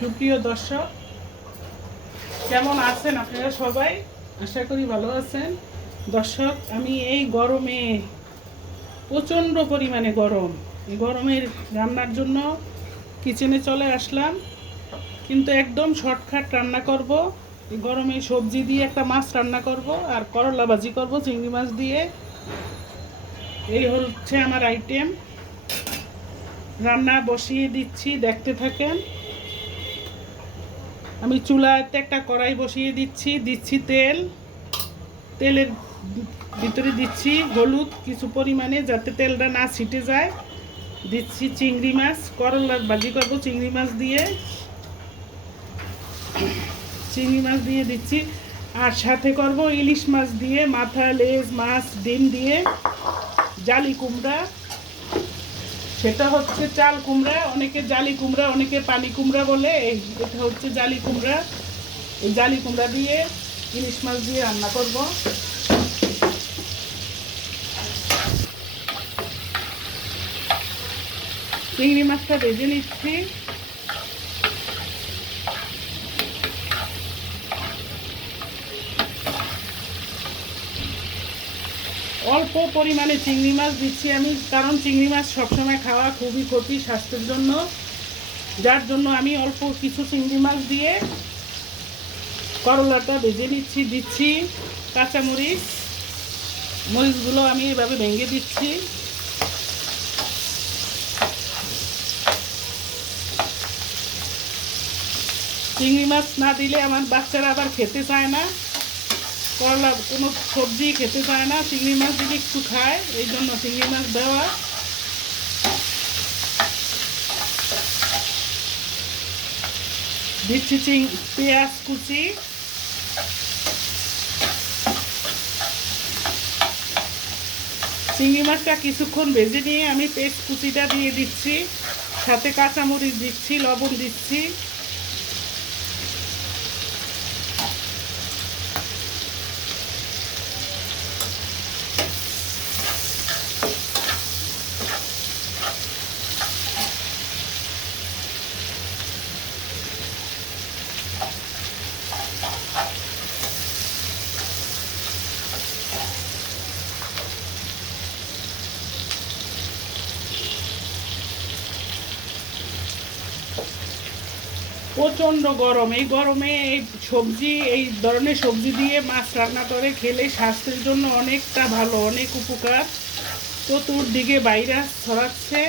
সুপ্রিয় দর্শক, কেমন আছেন আপনারা সবাই? আশা করি ভালো আছেন। দর্শক, আমি এই গরমে, প্রচণ্ড পরিমাণে গরম, এই গরমের রান্নার জন্য কিচেনে চলে আসলাম। কিন্তু একদম শর্টকাট রান্না করব। এই গরমে সবজি দিয়ে একটা মাছ রান্না করব আর করলা ভাজি করব চিংড়ি মাছ দিয়ে। এই হচ্ছে আমার আইটেম। রান্না বসিয়ে দিচ্ছি, দেখতে থাকেন। আমি চুলাতে একটা কড়াই বসিয়ে দিচ্ছি তেলের ভিতরে দিচ্ছি হলুদ কিছু পরিমাণে, যাতে তেলটা না ছিটে যায়। দিচ্ছি চিংড়ি মাছ, করলার ভাজি করব চিংড়ি মাছ দিয়ে দিচ্ছি। আর সাথে করব ইলিশ মাছ দিয়ে, মাথা, লেজ, মাছ, ডিম দিয়ে জালি কুমড়া। সেটা হচ্ছে চাল কুমড়া, অনেকে জালি কুমড়া, অনেকে পানি কুমড়া বলে। এটা হচ্ছে জালি কুমড়া। এই জালি কুমড়া দিয়ে ইলিশ মাছ দিয়ে রান্না করব। চিংড়ি মাছটা ভেজে নিচ্ছি। অল্প পরিমাণে চিংড়ি মাছ দিচ্ছি আমি, কারণ চিংড়ি মাছ সবসময় খাওয়া খুবই ক্ষতি স্বাস্থ্যের জন্য। যার জন্য আমি অল্প কিছু চিংড়ি মাছ দিয়ে করলাটা ভেজে দিচ্ছি কাঁচামরিচ, মরিচগুলো আমি এভাবে ভেঙে দিচ্ছি। চিংড়ি মাছ না দিলে আমার বাচ্চারা আবার খেতে চায় না, করলা কোনো সবজি খেতে চায় না, চিংড়ি মাছ দিলে একটু খায়, এই জন্য চিংড়ি মাছ দেওয়া। দিচ্ছি পেঁয়াজ কুচি, চিংড়ি মাছটা কিছুক্ষণ ভেজে নিয়ে আমি পেঁয়াজ কুচিটা দিয়ে দিচ্ছি, সাথে কাঁচামরিচ দিচ্ছি, লবণ দিচ্ছি। প্রচণ্ড গরম, এই গরমে এই ধরনের সবজি দিয়ে মাছ রান্না করে খেলে স্বাস্থ্যের জন্য অনেকটা ভালো, অনেক উপকার। চতুর্দিকে ভাইরাস ছড়াচ্ছে,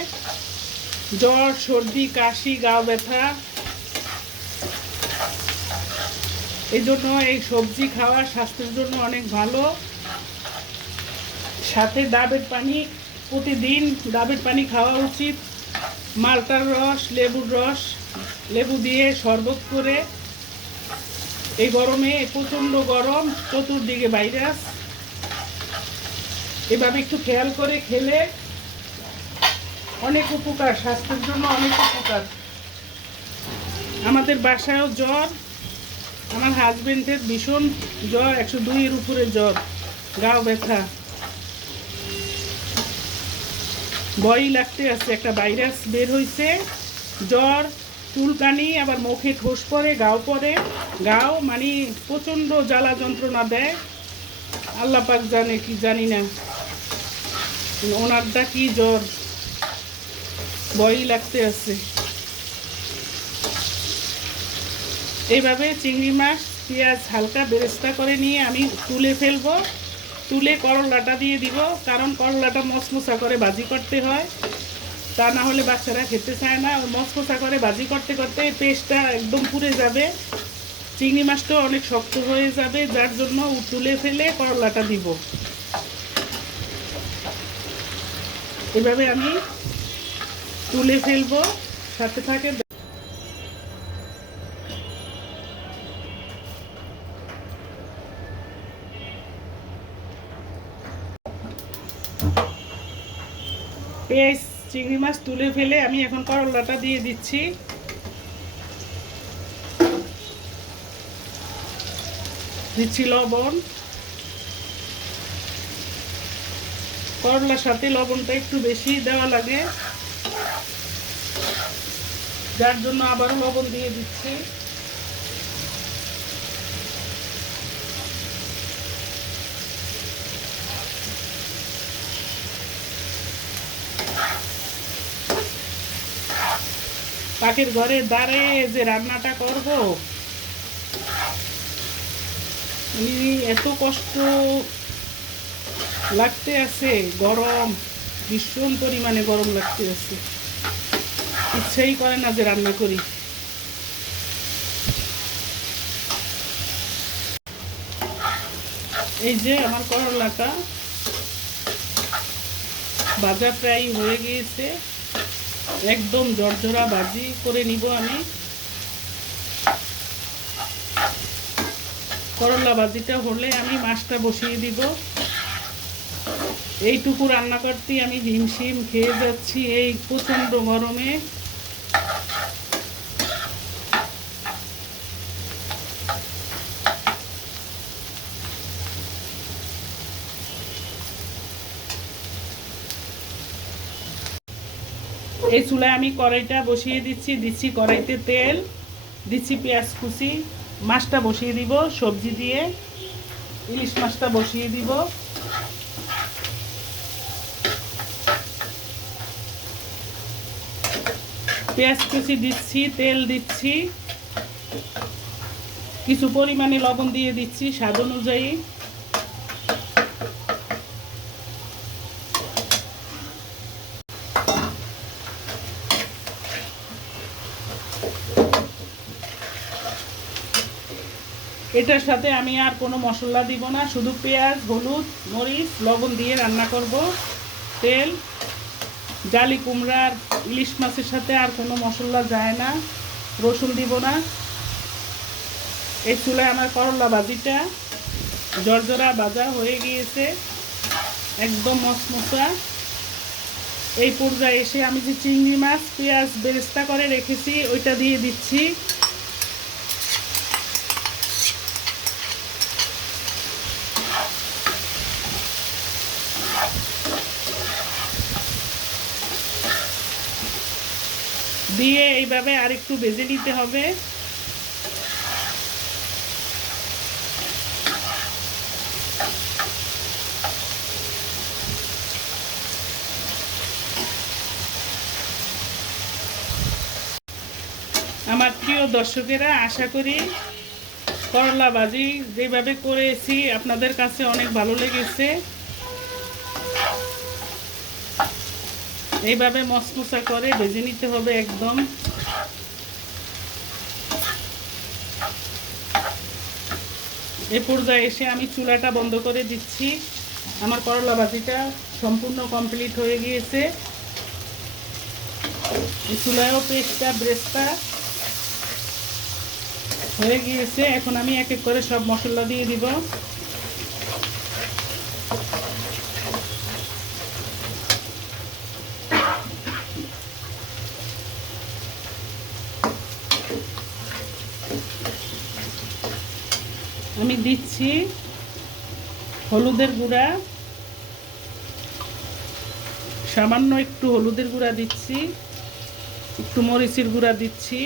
জ্বর, সর্দি, কাশি, গা ব্যথা। এই জন্য এই সবজি খাওয়া স্বাস্থ্যের জন্য অনেক ভালো। সাথে ডাবের পানি, প্রতিদিন ডাবের পানি খাওয়া উচিত। মালটার রস, লেবুর রস, লেবু দিয়ে শরবত করে। এই গরমে, প্রচণ্ড গরম, চতুর্দিকে ভাইরাস, এভাবে একটু খেয়াল করে খেলে অনেক উপকার, স্বাস্থ্যের জন্য অনেক উপকার। আমাদের বাসায়ও জ্বর, আমার হাজবেন্ডের ভীষণ জ্বর, 102-এর উপরে জ্বর, গা ব্যথা, ভয়ই লাগতে আছে, একটা ভাইরাস বের হয়েছে। জ্বর, চুলকানি, আবার মুখে ঠোস পড়ে, গাও মানে প্রচণ্ড জ্বালা যন্ত্রণা দেয়। আল্লাহ পাক জানে, কি জানি না ওনারটা কি জ্বর, ভয়ই লাগতে আছে। এইভাবে চিংড়ি মাছ, পেঁয়াজ হালকা বেরেস্তা করে নিয়ে আমি তুলে ফেলবো। তুলে করলাটা দিয়ে দিব, কারণ করলাটা মচমচা করে ভাজি করতে হয়, তা না হলে বাচ্চারা খেতে চায় না। মচমচা করে ভাজি করতে করতে পেস্টটা একদম পুড়ে যাবে, চিংড়ি মাছটাও অনেক শক্ত হয়ে যাবে, যার জন্য তুলে ফেলে করলাটা দিব। এভাবে আমি তুলে ফেলবো, সাথে থাকে। পেঁয়াজ, চিংড়ি মাছ তুলে ফেলে আমি এখন করলাটা দিয়ে দিচ্ছি। দিচ্ছি লবণ, করলার সাথে লবণটা একটু বেশি দেওয়া লাগে। যার জন্য আবারও লবণ দিয়ে দিচ্ছি। পাখির ঘরে দাঁড়িয়ে যে রান্নাটা করব, এত কষ্ট লাগতে আছে, গরম, ভীষণ পরিমাণে গরম লাগতে আছে, ইচ্ছাই করে না যে রান্না করি। এই যে আমার করলাটা ভাজা প্রায় হয়ে গিয়েছে, একদম ঝরঝরা ভাজি করে নিব আমি। করলা ভাজিটা হলে আমি মাছটা বসিয়ে দিব। এইটুকু রান্না করতেই আমি হিমশিম খেয়ে যাচ্ছি এই প্রচণ্ড গরমে। এই চুলায় আমি কড়াইটা বসিয়ে দিচ্ছি কড়াইতে তেল দিচ্ছি, পেঁয়াজ কুচি, মাছটা বসিয়ে দিব সবজি দিয়ে, ইলিশ মাছটা বসিয়ে দিব। পেঁয়াজ কুচি দিচ্ছি, তেল দিচ্ছি, কিছু পরিমাণে লবণ দিয়ে দিচ্ছি স্বাদ অনুযায়ী। এটার সাথে আমি আর কোনো মশলা দিব না, শুধু পেঁয়াজ, হলুদ, মরিচ, লবণ দিয়ে রান্না করব। তেল, জালি কুমড়ার ইলিশ মাছের সাথে আর কোনো মশলা যায় না, রসুন দিব না। এই চুলায় আমার করলা ভাজিটা জর্জরা ভাজা হয়ে গিয়েছে, একদম মচমচা। এই পর্যায়ে এসে আমি যে চিংড়ি মাছ পেঁয়াজ বেরেস্তা করে রেখেছি ওইটা দিয়ে দিচ্ছি। দিয়ে এইভাবে আরেকটু ভেজে নিতে হবে। আমার প্রিয় দর্শকেরা, আশা করি করলা ভাজি যেভাবে করেছি আপনাদের কাছে অনেক ভালো লেগেছে। এইভাবে মচমচা করে ভেজে নিতে হবে একদম। এই পর্যায়ে এসে আমি চুলাটা বন্ধ করে দিচ্ছি। আমার করলা ভাজিটা সম্পূর্ণ কমপ্লিট হয়ে গিয়েছে। এই চুলায়ও পেস্টটা ব্রেস্তা হয়ে গিয়েছে। এখন আমি এক এক করে সব মশলা দিয়ে দিব। আমি দিচ্ছি হলুদের গুঁড়া, সামান্য একটু হলুদের গুঁড়া দিচ্ছি, একটু মরিচের গুঁড়া দিচ্ছি,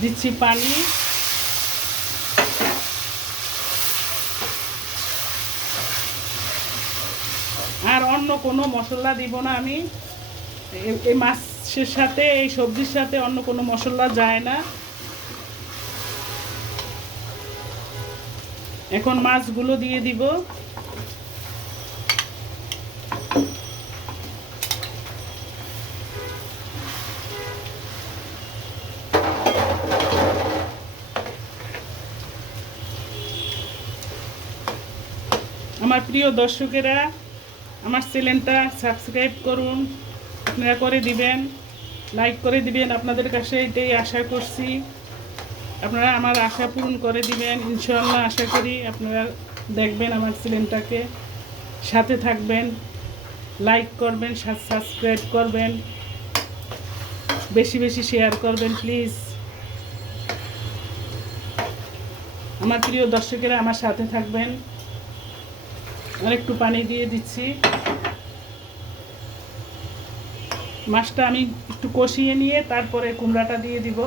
দিচ্ছি পানি, আর অন্য কোনো মশলা দিব না আমি। এই মাছের সাথে এই সবজির সাথে অন্য কোনো মশলা যায় না। এখন মাছগুলো দিয়ে দিব। আমার প্রিয় দর্শকেরা, আমার চ্যানেলটা সাবস্ক্রাইব করুন, আপনারা করে দিবেন, লাইক করে দিবেন। আপনাদের কাছে এটাই আশা করছি, আপনারা আমার আশা পূরণ করে দিবেন ইনশাআল্লাহ। আশা করি আপনারা দেখবেন আমার চ্যানেলটাকে, সাথে থাকবেন, লাইক করবেন, সাবস্ক্রাইব করবেন, বেশি বেশি শেয়ার করবেন প্লিজ। আমার প্রিয় দর্শকেরা আমার সাথে থাকবেন। আর একটু পানি দিয়ে দিচ্ছি। মাছটা আমি একটু কষিয়ে নিয়ে তারপরে কুমড়াটা দিয়ে দিব।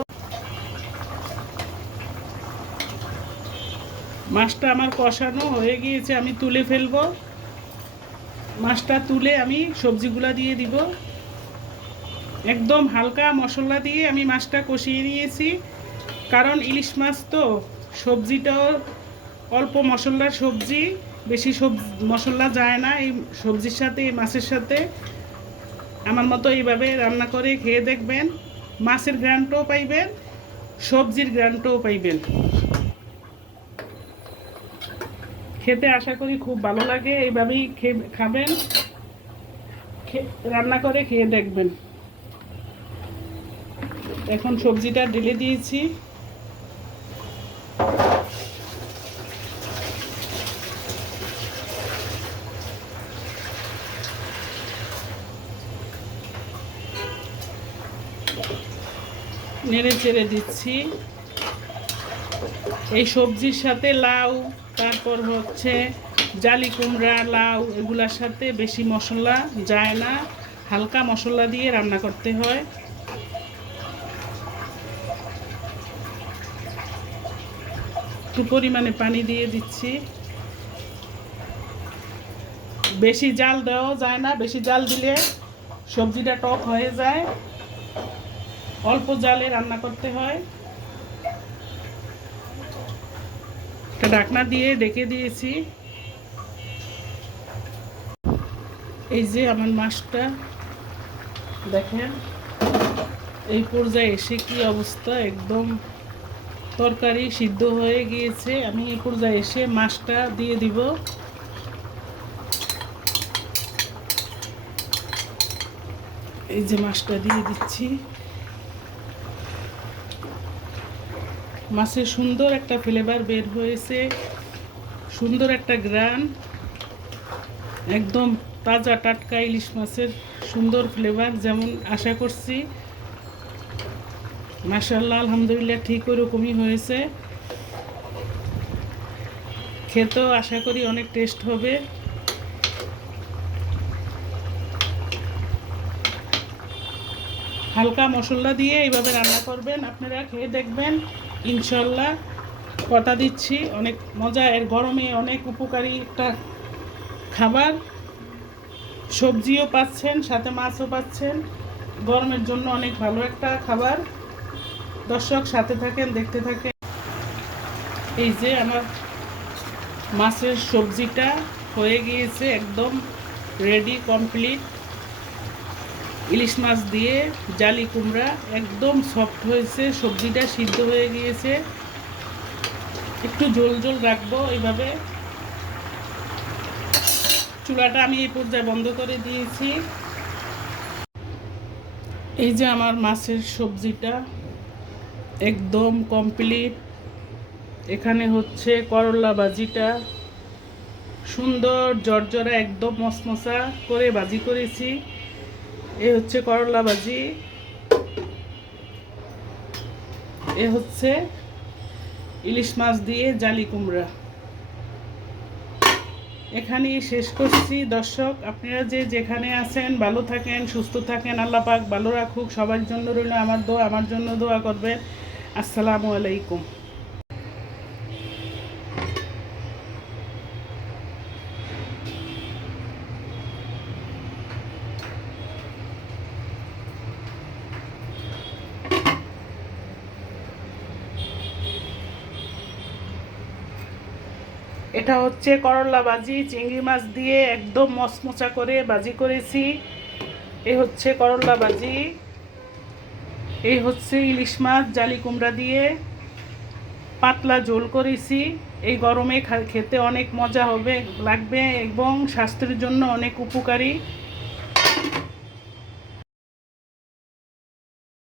মাছটা আমার কষানো হয়ে গিয়েছে, আমি তুলে ফেলবো। মাছটা তুলে আমি সবজিগুলা দিয়ে দিব। একদম হালকা মশলা দিয়ে আমি মাছটা কষিয়ে নিয়েছি, কারণ ইলিশ মাছ তো সবজিটাও অল্প মশলার সবজি, বেশি মশলা যায় না এই সবজির সাথে, এই মাছের সাথে। আমার মতো এইভাবে রান্না করে খেয়ে দেখবেন, মাছের ঘ্রাণটাও পাইবেন, সবজির ঘ্রাণটাও পাইবেন। খেতে আশা করি খুব ভালো লাগে, এইভাবেই খাবেন, রান্না করে খেয়ে দেখবেন। এখন সবজিটা ঢেলে দিয়েছি। নেড়ে চেড়ে দিচ্ছি। এই সবজির সাথে লাউ, তারপর হচ্ছে জালি কুমড়া, লাউ, এগুলার সাথে বেশি মশলা যায় না, হালকা মশলা দিয়ে রান্না করতে হয়। একটু পরিমাণে পানি দিয়ে দিচ্ছি। বেশি জাল দেওয়া যায় না, বেশি জাল দিলে সবজিটা টক হয়ে যায়, অল্প জালে রান্না করতে হয়। একটা ঢাকনা দিয়ে ঢেকে দিয়েছি। এই যে আমার মাছটা দেখেন, এই পর্যায়ে এসে কি অবস্থা, একদম তরকারি সিদ্ধ হয়ে গিয়েছে। আমি এই পর্যায়ে এসে মাছটা দিয়ে দিব। এই যে মাছটা দিয়ে দিচ্ছি। মাছের সুন্দর একটা ফ্লেভার বের হয়েছে, সুন্দর একটা ঘ্রাণ, একদম তাজা টাটকা ইলিশ মাছের সুন্দর ফ্লেভার, যেমন আশা করছি। মাশাআল্লাহ, আলহামদুলিল্লাহ, ঠিক ওরকমই হয়েছে। খেতেও আশা করি অনেক টেস্ট হবে। হালকা মশলা দিয়ে এইভাবে রান্না করবেন, আপনারা খেয়ে দেখবেন ইনশাল্লাহ। কথা দিচ্ছি অনেক মজা, এর গরমে অনেক উপকারী একটা খাবার। সবজিও পাচ্ছেন, সাথে মাছও পাচ্ছেন, গরমের জন্য অনেক ভালো একটা খাবার। দর্শক সাথে থাকেন, দেখতে থাকেন। এই যে আমার মাছের সবজিটা হয়ে গিয়েছে, একদম রেডি, কমপ্লিট। ইলিশ মাছ দিয়ে জালি কুমড়া একদম সফট হয়েছে, সবজিটা সিদ্ধ হয়ে গিয়েছে। একটু ঝোল ঝোল রাখবো এইভাবে। চুলাটা আমি এই পর্যায়ে বন্ধ করে দিয়েছি। এই যে আমার মাছের সবজিটা একদম কমপ্লিট। এখানে হচ্ছে করলা ভাজিটা সুন্দর জর্জরা, একদম মশমশা করে ভাজি করেছি। এ হচ্ছে করলা ভাজি, এ হচ্ছে ইলিশ মাছ দিয়ে জালি কুমড়া। এখানেই শেষ করছি। দর্শক আপনারা যে যেখানে আছেন ভালো থাকেন, সুস্থ থাকেন, আল্লাহ পাক ভালো রাখুক। সবার জন্য রইল আমার দোয়া, আমার জন্য দোয়া করবেন। আসসালামু আলাইকুম। এটা হচ্ছে করলা ভাজি, চিংড়ি মাছ দিয়ে একদম মচমচা করে ভাজি করেছি। এই হচ্ছে করলা ভাজি, এই হচ্ছে ইলিশ মাছ জালি কুমড়া দিয়ে পাতলা ঝোল করেছি। এই গরমে খেতে অনেক মজা হবে, লাগবে এবং স্বাস্থ্যের জন্য অনেক উপকারী।